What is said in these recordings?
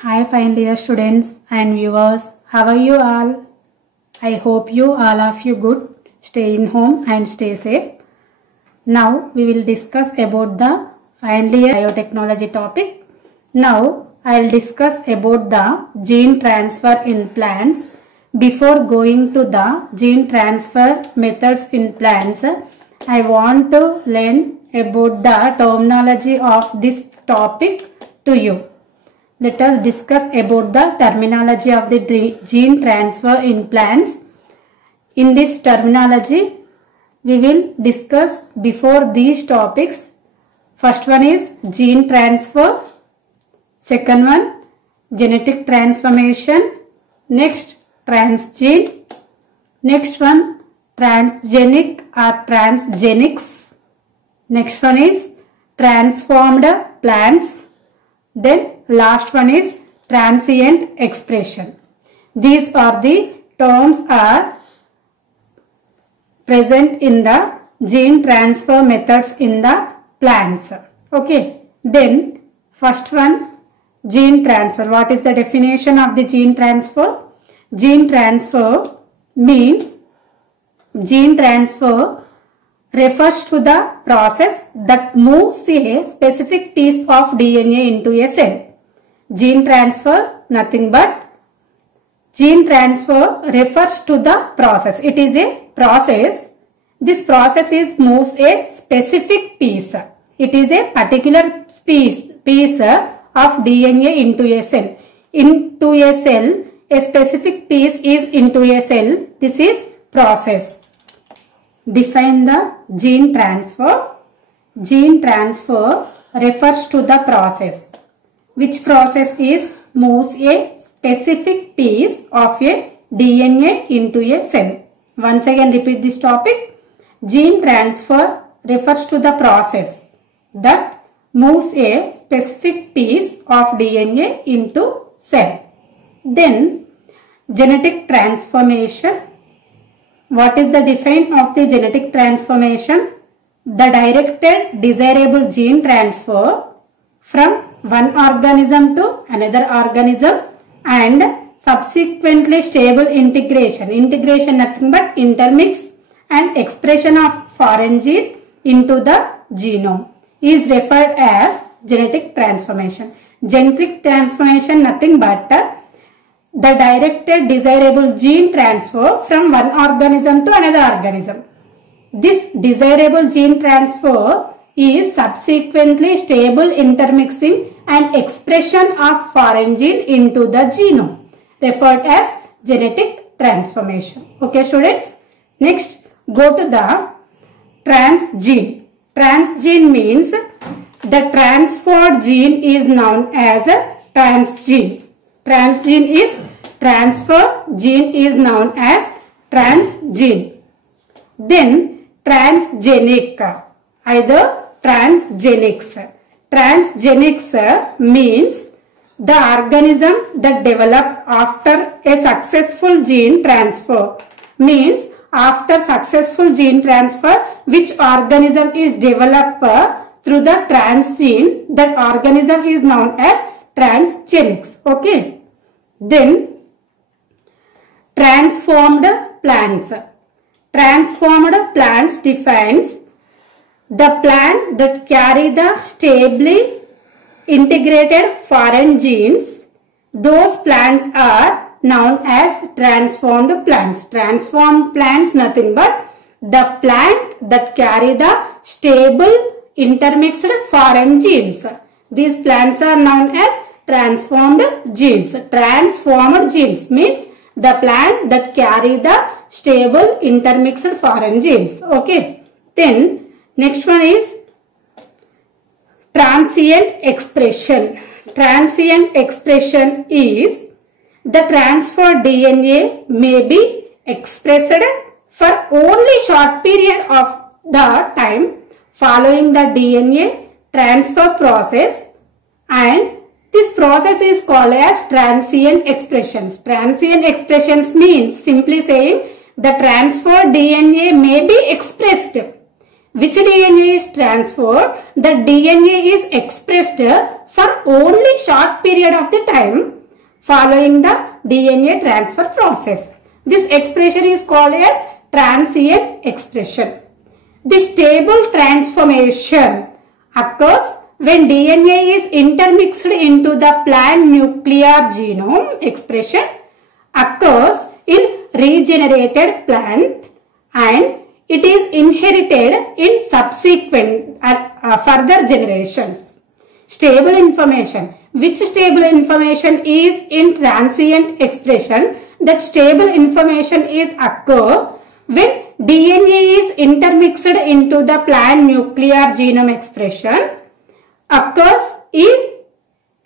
Hi final year students and viewers, how are you all? I hope you all of you good. Stay in home and stay safe. Now we will discuss about the final year biotechnology topic. Now I will discuss about the gene transfer in plants. Before going to the gene transfer methods in plants, I want to learn about the terminology of this topic to you. Let us discuss about the terminology of the gene transfer in plants. In this terminology, we will discuss before these topics. First one is gene transfer. Second one, genetic transformation. Next, transgene. Next one, transgenic or transgenics. Next one is transformed plants. Then last one is transient expression. These are the terms are present in the gene transfer methods in the plants. Okay. Then first one, gene transfer. What is the definition of the gene transfer? Gene transfer means gene transfer refers to the process that moves a specific piece of DNA into a cell. Gene transfer, nothing but gene transfer refers to the process. It is a process. This process moves a specific piece. It is a particular piece of DNA into a cell. Into a cell, a specific piece is into a cell. This is process. Define the gene transfer. Gene transfer refers to the process. Which process is moves a specific piece of a DNA into a cell. Once again repeat this topic. Gene transfer refers to the process that moves a specific piece of DNA into cell. Then genetic transformation. What is the definition of the genetic transformation? The directed desirable gene transfer from one organism to another organism and subsequently stable integration. Integration nothing but intermix and expression of foreign gene into the genome is referred as genetic transformation. Genetic transformation nothing but the directed desirable gene transfer from one organism to another organism. This desirable gene transfer is subsequently stable intermixing and expression of foreign gene into the genome, referred as genetic transformation. Okay students, next go to the transgene. Transgene means the transferred gene is known as a transgene. Transgene is transfer, gene is known as transgene. Then transgenic, either transgenics. Transgenics means the organism that developed after a successful gene transfer. Means after successful gene transfer, which organism is developed through the transgene, that organism is known as transgenics. Okay. Then transformed plants. Transformed plants defines the plant that carry the stably integrated foreign genes. Those plants are known as transformed plants. Transformed plants nothing but the plant that carry the stable intermixed foreign genes. These plants are known as transformed genes. Transformed genes means the plant that carry the stable intermixed foreign genes. Okay. Then next one is transient expression. Transient expression is the transferred DNA may be expressed for only short period of the time following the DNA transfer process, and this process is called as transient expressions. Transient expressions means simply saying the transferred DNA may be expressed. Which DNA is transferred? The DNA is expressed for only short period of the time following the DNA transfer process. This expression is called as transient expression. The stable transformation occurs when DNA is intermixed into the plant nuclear genome. Expression occurs in regenerated plant and it is inherited in subsequent further generations. Stable information. Which stable information is in transient expression? That stable information is occur when DNA is intermixed into the plant nuclear genome. Expression occurs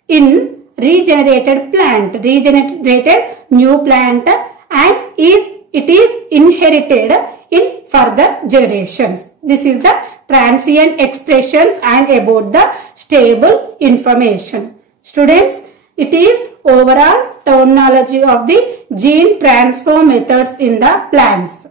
in regenerated plant, regenerated new plant, and it is inherited in further generations. This is the transient expressions and about the stable information. Students, it is overall terminology of the gene transfer methods in the plants.